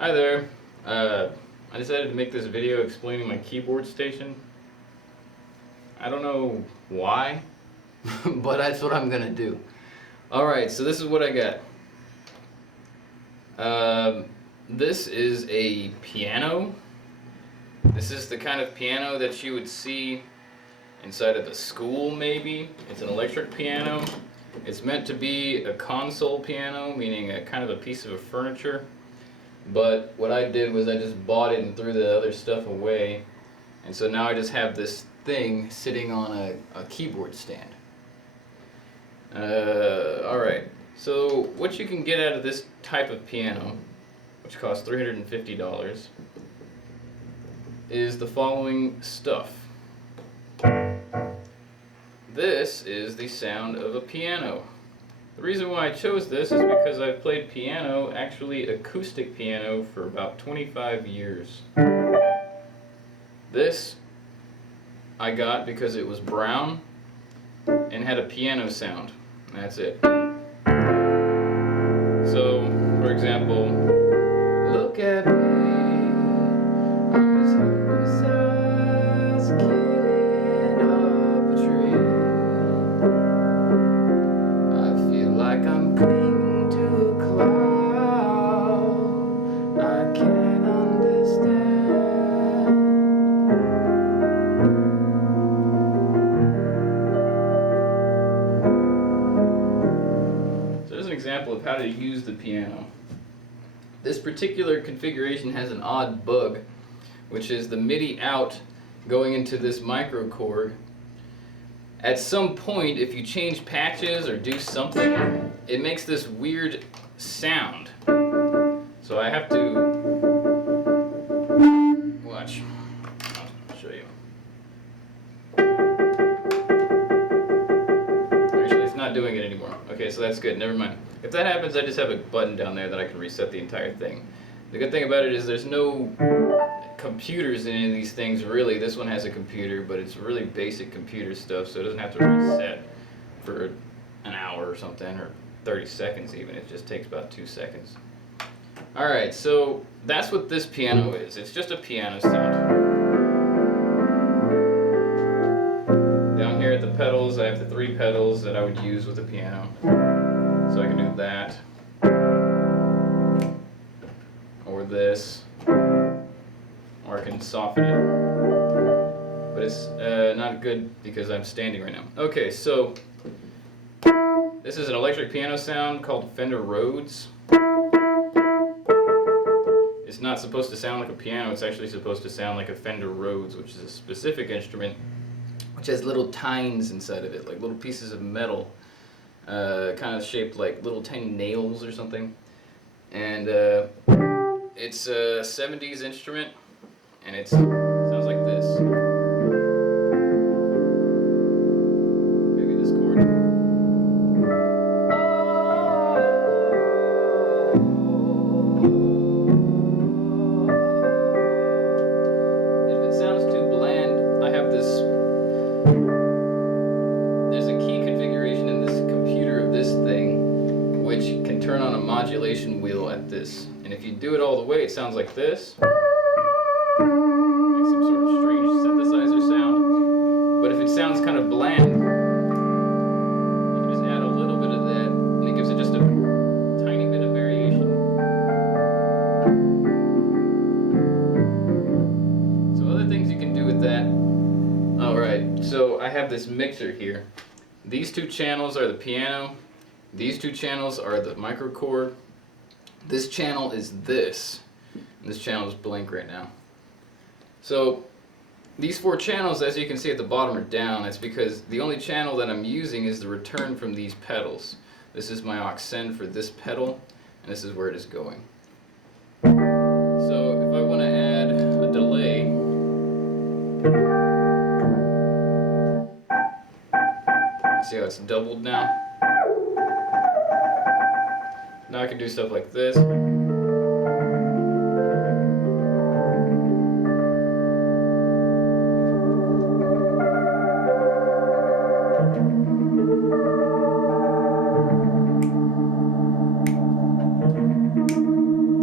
Hi there. I decided to make this video explaining my keyboard station. I don't know why, but that's what I'm gonna do. Alright, so this is what I got. This is a piano. This is the kind of piano that you would see inside of the school, maybe. It's an electric piano. It's meant to be a console piano, meaning a kind of a piece of furniture. But what I did was I just bought it and threw the other stuff away. And so now I just have this thing sitting on a keyboard stand. Alright, so what you can get out of this type of piano, which costs $350, is the following stuff. This is the sound of a piano. The reason why I chose this is because I've played piano, actually acoustic piano, for about 25 years. This I got because it was brown and had a piano sound. And that's it. So, for example, look at me, I'm as hard as killing up a tree. I feel like I'm clinging to a cloud I can't understand. So there's an example of how to use the piano. This particular configuration has an odd bug, which is the MIDI out going into this microcord. At some point, if you change patches or do something, it makes this weird sound. So I have to watch. I'll show you. Actually, it's not doing it anymore. Okay, so that's good. Never mind. If that happens, I just have a button down there that I can reset the entire thing. The good thing about it is there's no computers in any of these things, really. This one has a computer, but it's really basic computer stuff, so it doesn't have to reset for an hour or something, or 30 seconds even. It just takes about 2 seconds. Alright, so that's what this piano is. It's just a piano sound. Down here at the pedals, I have the 3 pedals that I would use with a piano. So I can do that, or this, or I can soften it, but it's not good because I'm standing right now. Okay, so this is an electric piano sound called Fender Rhodes. It's not supposed to sound like a piano, it's actually supposed to sound like a Fender Rhodes, which is a specific instrument which has little tines inside of it, like little pieces of metal, kind of shaped like little tiny nails or something. And it's a 70s instrument, and it sounds like this. Maybe this chord. If it sounds too bland, I have this. There's a key configuration in this computer of this thing, which can turn on a modulation wheel at this. And if you do it all the way, it sounds like this. Makes some sort of strange synthesizer sound. But if it sounds kind of bland, you can just add a little bit of that, and it gives it just a tiny bit of variation. So other things you can do with that. Alright, so I have this mixer here. These 2 channels are the piano. These 2 channels are the microcord. This channel is this. And this channel is blank right now. So these 4 channels, as you can see at the bottom, are down. That's because the only channel that I'm using is the return from these pedals. This is my aux send for this pedal, and this is where it is going. So if I want to add a delay, see how it's doubled now? Now I can do stuff like this.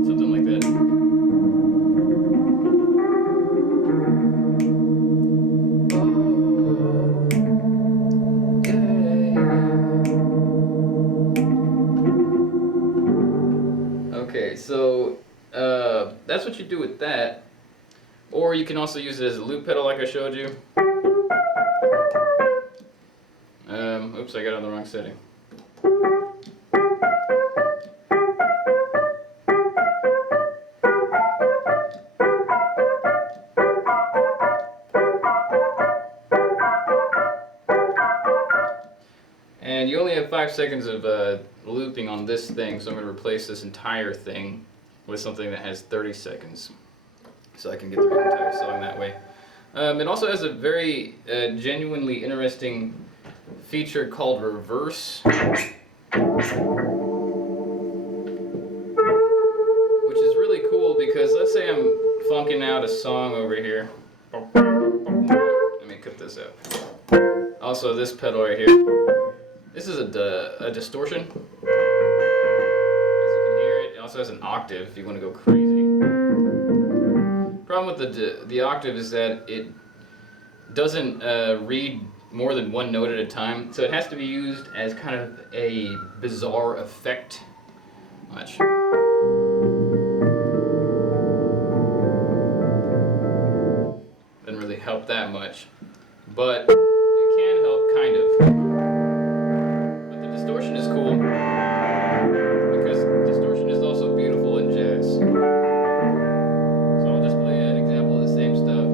Something like that. Okay, so that's what you do with that. Or you can also use it as a loop pedal like I showed you. Oops, I got it on the wrong setting. And you only have 5 seconds of looping on this thing, so I'm going to replace this entire thing with something that has 30 seconds. So I can get through the entire song that way. It also has a very genuinely interesting feature called reverse, which is really cool because let's say I'm funking out a song over here. Let me cut this out. Also, this pedal right here. This is a distortion. As you can hear it also has an octave if you want to go crazy. Problem with the octave is that it doesn't read more than one note at a time, so it has to be used as kind of a bizarre effect. Watch. Doesn't really help that much, but it can help kind of. But the distortion is cool because distortion is also beautiful in jazz. So I'll just play an example of the same stuff.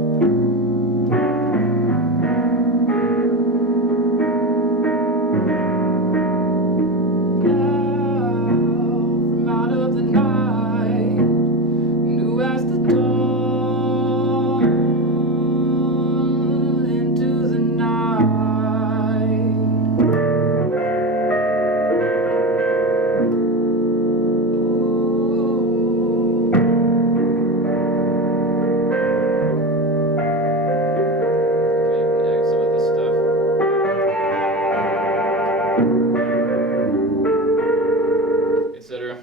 From out of the night, new as the dawn, into the night. Okay, some of this stuff. Etc.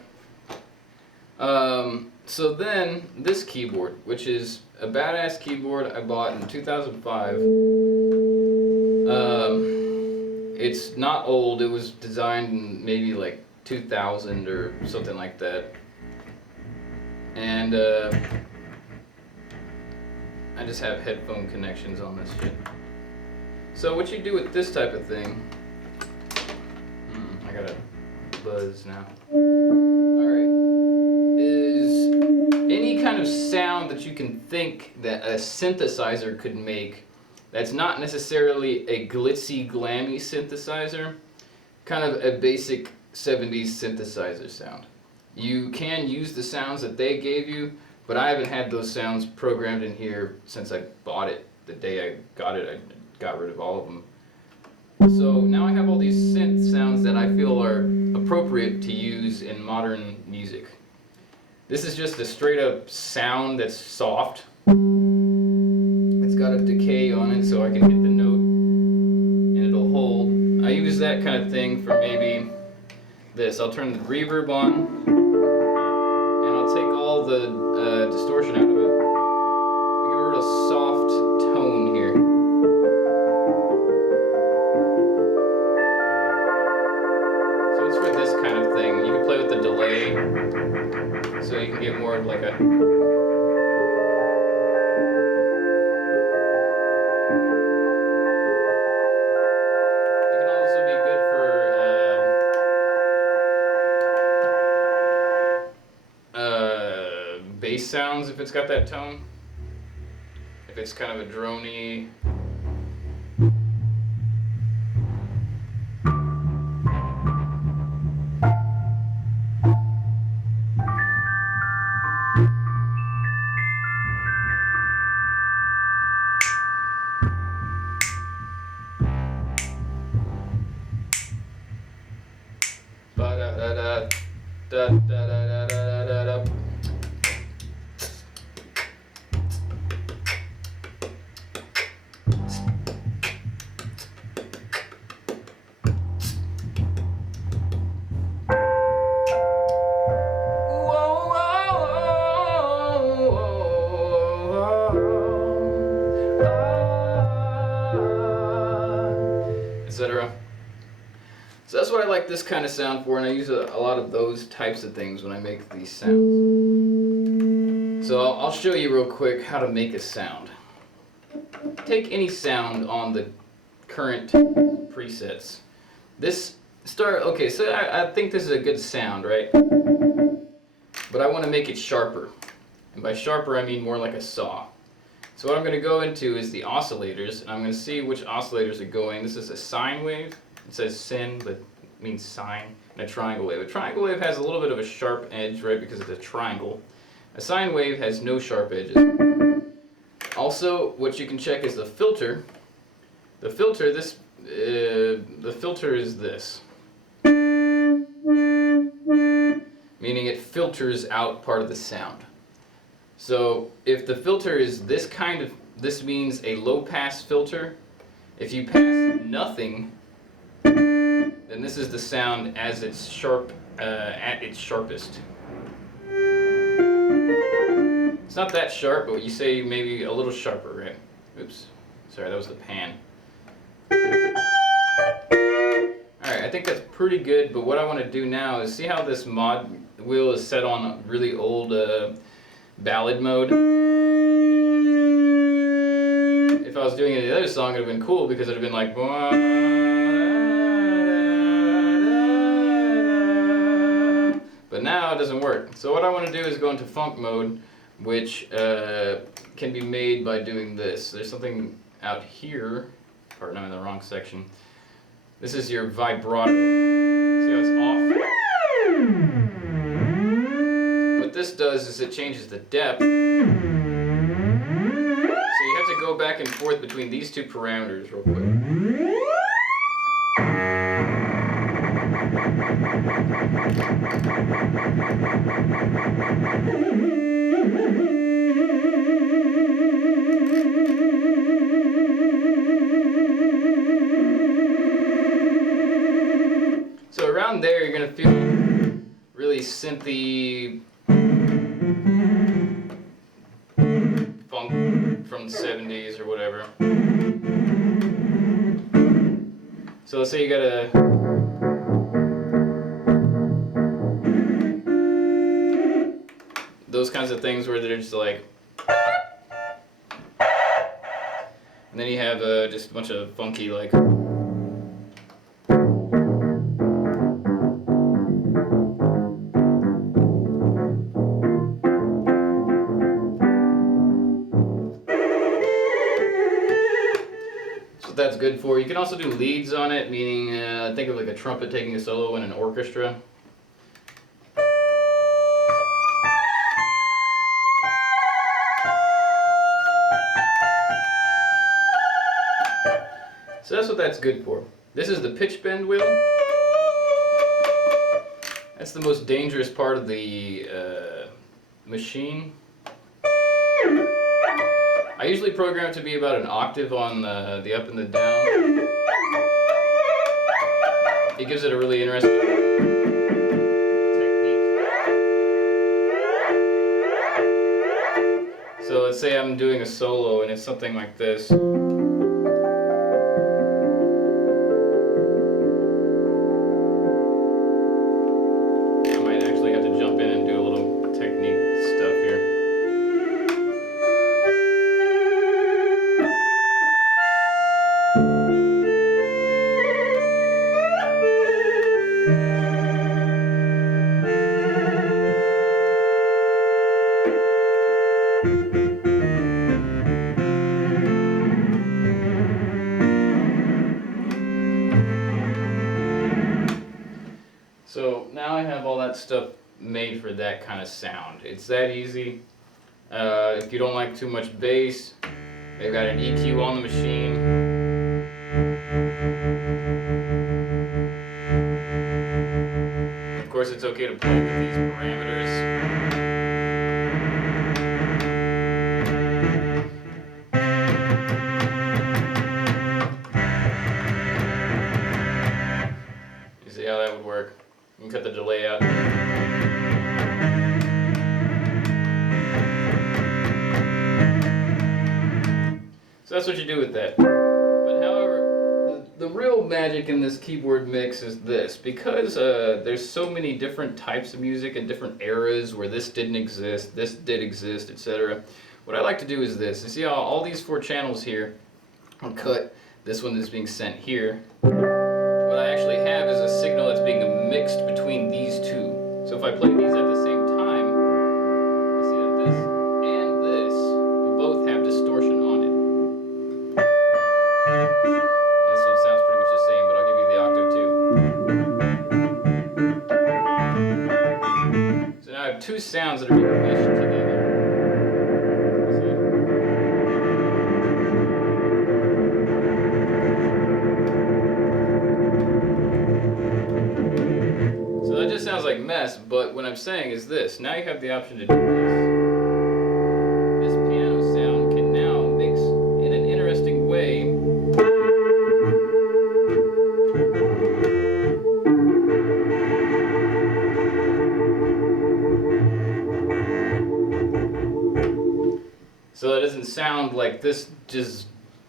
So then this keyboard, which is a badass keyboard I bought in 2005. It's not old. It was designed in maybe like 2000 or something like that. And I just have headphone connections on this shit. So what you do with this type of thing, I gotta buzz now. Alright, is any kind of sound that you can think that a synthesizer could make that's not necessarily a glitzy, glammy synthesizer, kind of a basic 70s synthesizer sound. You can use the sounds that they gave you, but I haven't had those sounds programmed in here since I bought it. The day I got it, I got rid of all of them. So now I have all these synth sounds that I feel are appropriate to use in modern music. This is just a straight up sound that's soft. It's got a decay on it so I can hit the note and it'll hold. I use that kind of thing for maybe this. I'll turn the reverb on and I'll take all the distortion out of it. I'll give it a real soft tone here. So it's for this kind of thing. You can play with the delay so you can get more of like a... bass sounds if it's got that tone. If it's kind of a droney. Ba-da-da-da-da-da-da-da. like this kind of sound for, and I use a lot of those types of things when I make these sounds. So I'll show you real quick how to make a sound. Take any sound on the current presets. Okay, so I think this is a good sound, right? But I want to make it sharper. And by sharper, I mean more like a saw. So what I'm going to go into is the oscillators, and I'm going to see which oscillators are going. This is a sine wave. It says sin, but it means sine. And a triangle wave. A triangle wave has a little bit of a sharp edge, right, because it's a triangle. A sine wave has no sharp edges. Also, what you can check is the filter. The filter is this. Meaning it filters out part of the sound. So if the filter is this means a low pass filter. If you pass nothing, then this is the sound as it's sharp, at its sharpest. It's not that sharp, but you say maybe a little sharper, right? Oops, sorry, that was the pan. Alright, I think that's pretty good, but what I want to do now is see how this mod wheel is set on a really old ballad mode. If I was doing any other song, it would have been cool because it would have been like, but now it doesn't work. So what I want to do is go into funk mode, which can be made by doing this. There's something out here. Pardon, I'm in the wrong section. This is your vibrato. See how it's off? What this does is it changes the depth. So you have to go back and forth between these two parameters real quick. So around there you're going to feel really synthy funk from the 70s or whatever. So let's say you got those kinds of things where they're just like, and then you have just a bunch of funky like. That's good for. You can also do leads on it, meaning think of like a trumpet taking a solo in an orchestra. So that's what that's good for. This is the pitch bend wheel. That's the most dangerous part of the machine. I usually program it to be about an octave on the up and the down. It gives it a really interesting technique. So let's say I'm doing a solo and it's something like this. I might actually have to jump in and do a little technique stuff here. So now I have all that stuff made for that kind of sound. It's that easy. If you don't like too much bass, they've got an EQ on the machine. Of course, it's okay to play with these parameters. You see how that would work? You can cut the delay out. So that's what you do with that. But however, the real real magic in this keyboard mix is this. Because there's so many different types of music and different eras where this didn't exist, this did exist, etc. What I like to do is this. You see how all these 4 channels here are cut. This one is being sent here. What I actually have is a signal that's being mixed between these two. So if I play these at the same time, you see that this and this both have distortion on it. This one sounds pretty much the same, but I'll give you the octave too. So now I have 2 sounds that are being meshed together. Sounds like mess, but what I'm saying is this. Now you have the option to do this. This piano sound can now mix in an interesting way. So it doesn't sound like this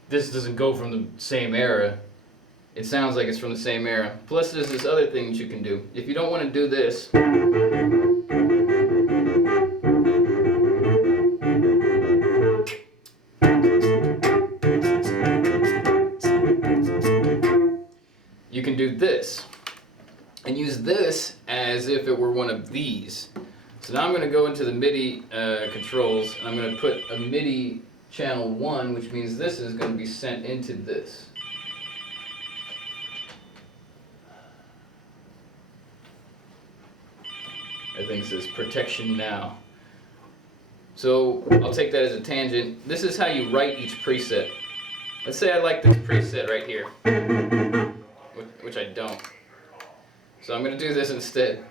doesn't go from the same era. It sounds like it's from the same era. Plus there's this other thing that you can do. If you don't want to do this, you can do this. And use this as if it were one of these. So now I'm going to go into the MIDI controls, and I'm going to put a MIDI channel 1, which means this is going to be sent into this. I think it says protection now. So I'll take that as a tangent. This is how you write each preset. Let's say I like this preset right here, which I don't. So I'm going to do this instead.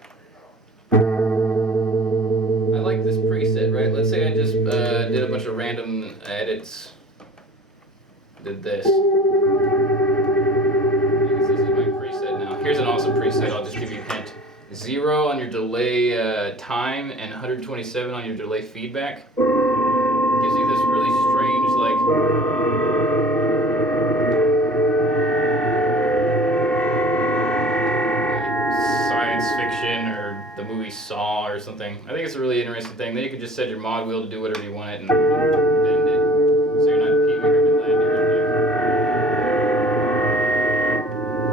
I like this preset, right? Let's say I just did a bunch of random edits. Did this. I guess this is my preset now. Here's an awesome preset. I'll just give you a hint. 0 on your delay time and 127 on your delay feedback. Gives you this really strange, like, science fiction or the movie Saw or something. I think it's a really interesting thing. Then you can just set your mod wheel to do whatever you want it and bend it. So you're not Pee Wee Herman Land.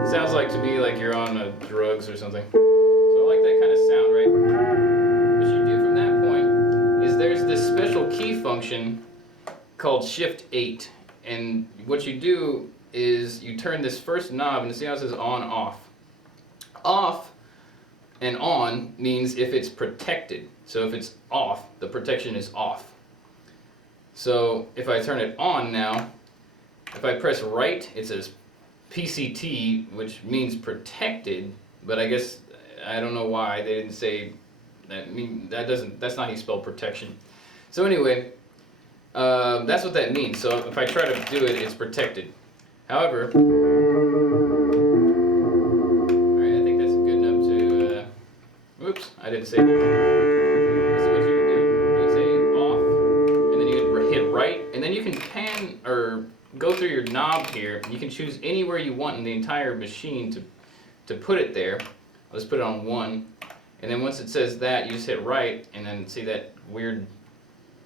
It sounds like to me like you're on drugs or something. I like that kind of sound, right? What you do from that point is there's this special key function called Shift 8. And what you do is you turn this first knob, and see how it says on, off. Off and on means if it's protected. So if it's off, the protection is off. So if I turn it on now, if I press right, it says PCT, which means protected, but I guess I don't know why they didn't say that. That's not how you spell protection. So anyway, that's what that means. So if I try to do it, it's protected. However, alright, I think that's good enough to. Whoops, I didn't say. This is what you can do. You say off, and then you hit right, and then you can pan or go through your knob here. And you can choose anywhere you want in the entire machine to put it there. Let's put it on 1, and then once it says that, you just hit right, and then see that weird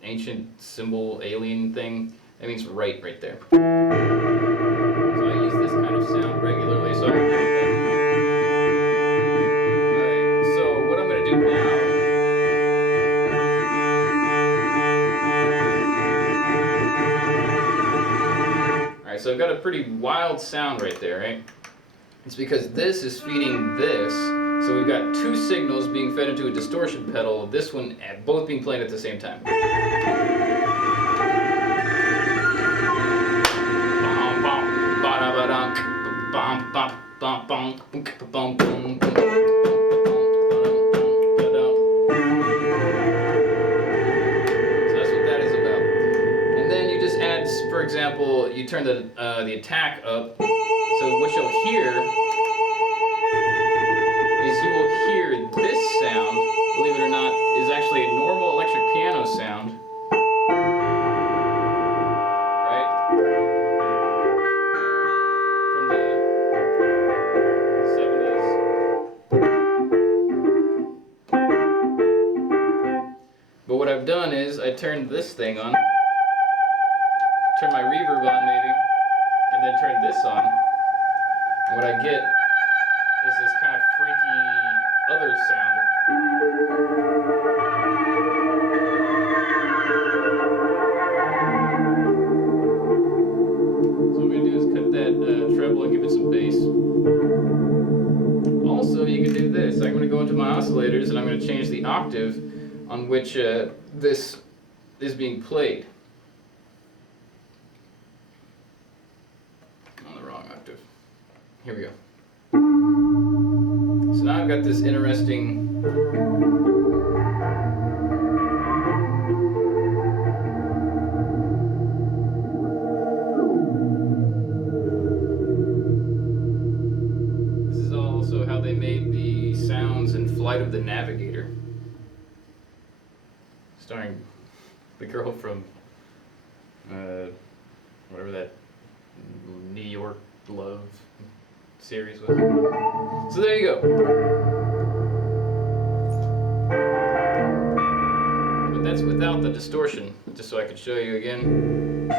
ancient symbol alien thing? That means right there. So I use this kind of sound regularly, so I'm going to do that. Alright, so what I'm going to do now... Alright, so I've got a pretty wild sound right there, right? It's because this is feeding this. So we've got 2 signals being fed into a distortion pedal, this one both being played at the same time. For example, you turn the attack up, so what you'll hear is you will hear this sound, believe it or not, is actually a normal electric piano sound. Right? what I've done is I turned this thing on, turn my reverb on maybe, and then turn this on. And what I get is this kind of freaky other sound. So what I'm going to do is cut that treble and give it some bass. Also, you can do this. I'm going to go into my oscillators and I'm going to change the octave on which this is being played. On the wrong octave. Here we go. So now I've got this interesting this is also how they made the sounds in Flight of the Navigator, starring the girl from whatever that New York Love series was. So there you go. But that's without the distortion, just so I could show you again.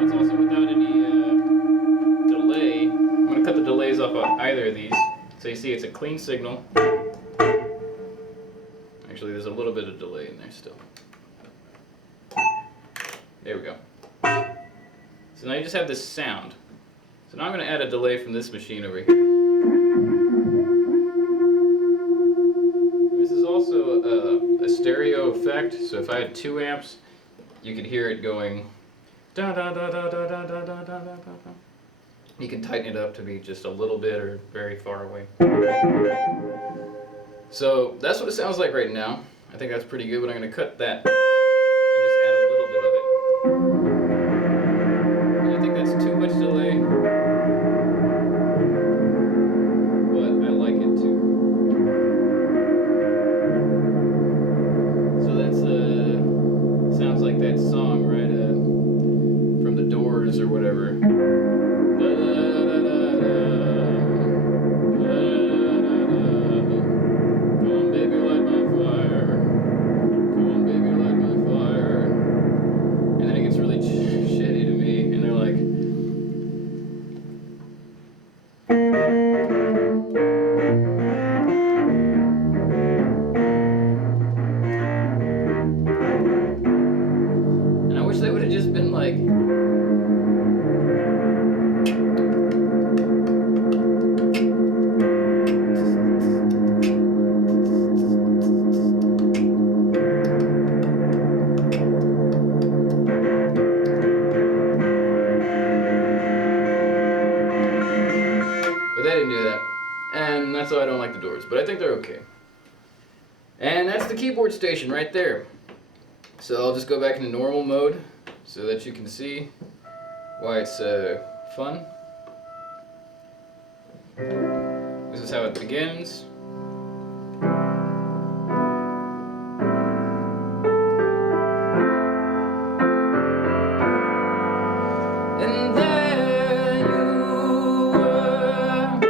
It's also without any delay. I'm going to cut the delays off on either of these. So you see it's a clean signal. Actually, there's a little bit of delay in there still. There we go. So now you just have this sound. So now I'm going to add a delay from this machine over here. This is also a stereo effect, so if I had 2 amps, you could hear it going da da da da da da da da da da. You can tighten it up to be just a little bit or very far away. So that's what it sounds like right now. I think that's pretty good, but I'm going to cut that and just add a little bit of it. And I think that's too much delay, but I like it too. So that's sounds like that song, right? From the Doors or whatever. And I wish they would have just been like, but they didn't do that. And that's why I don't like the Doors, but I think they're okay. And that's the keyboard station right there. So I'll just go back into normal mode so that you can see why it's fun. This is how it begins. And there you were,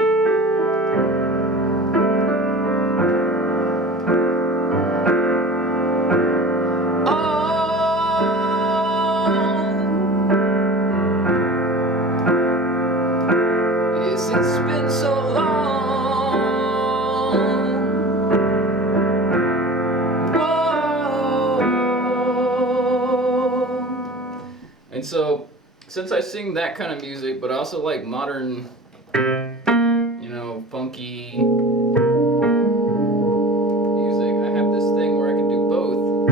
yes, it's been so long. Whoa. And so, since I sing that kind of music, but I also like modern, you know, funky music, I have this thing where I can do both.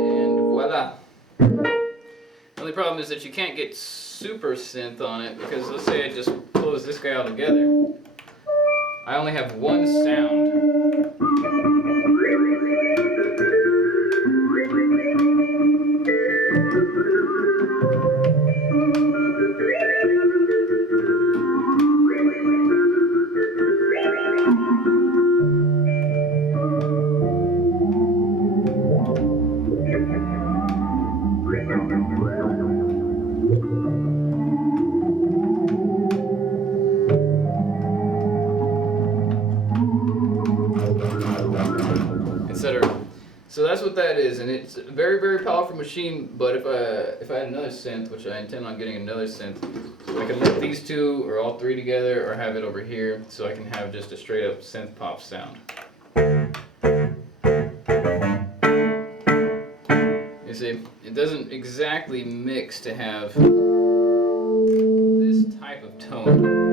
And voila. The only problem is that you can't get super synth on it, because let's say I just close this guy all together. I only have one sound. etc. So that's what that is, and it's a very, very powerful machine. But if I had another synth, which I intend on getting another synth, I can link these two or all three together, or have it over here, so I can have just a straight up synth pop sound. You see, it doesn't exactly mix to have this type of tone.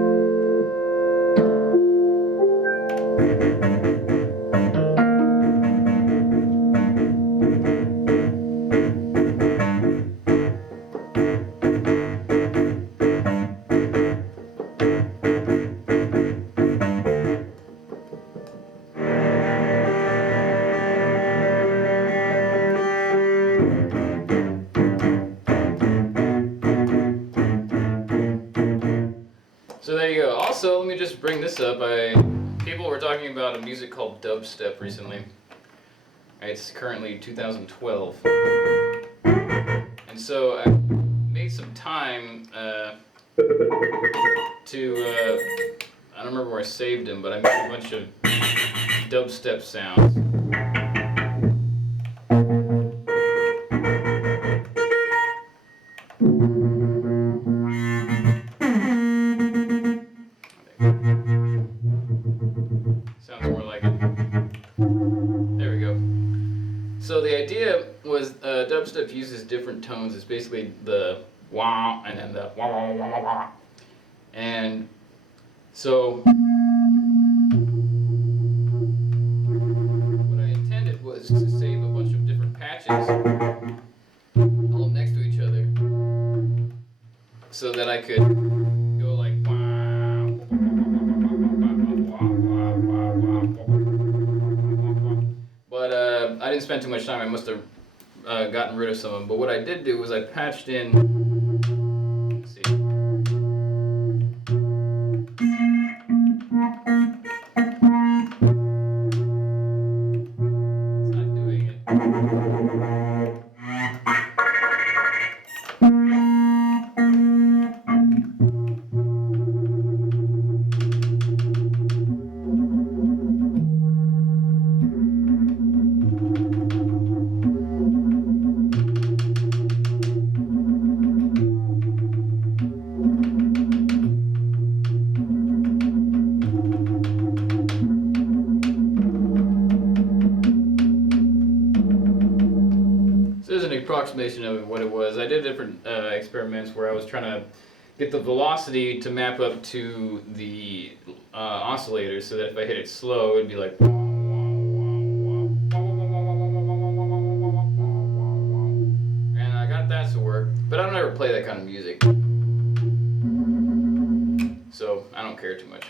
So there you go. Also, let me just bring this up. People were talking about a music called dubstep recently. It's currently 2012, and so I made some time to. I don't remember where I saved them, but I made a bunch of dubstep sounds. Sounds more like it. There we go. So the idea was dubstep uses different tones. It's basically the wah and then the wah wah wah wah wah. And so what I intended was to save a bunch of different patches all next to each other so that I could go like but I didn't spend too much time. I must have gotten rid of some of them. But what I did do was I patched in. Let's see. It's not doing it. This is an approximation of what it was. I did different experiments where I was trying to get the velocity to map up to the oscillator, so that if I hit it slow, it'd be like. And I got that to work, but I don't ever play that kind of music, so I don't care too much.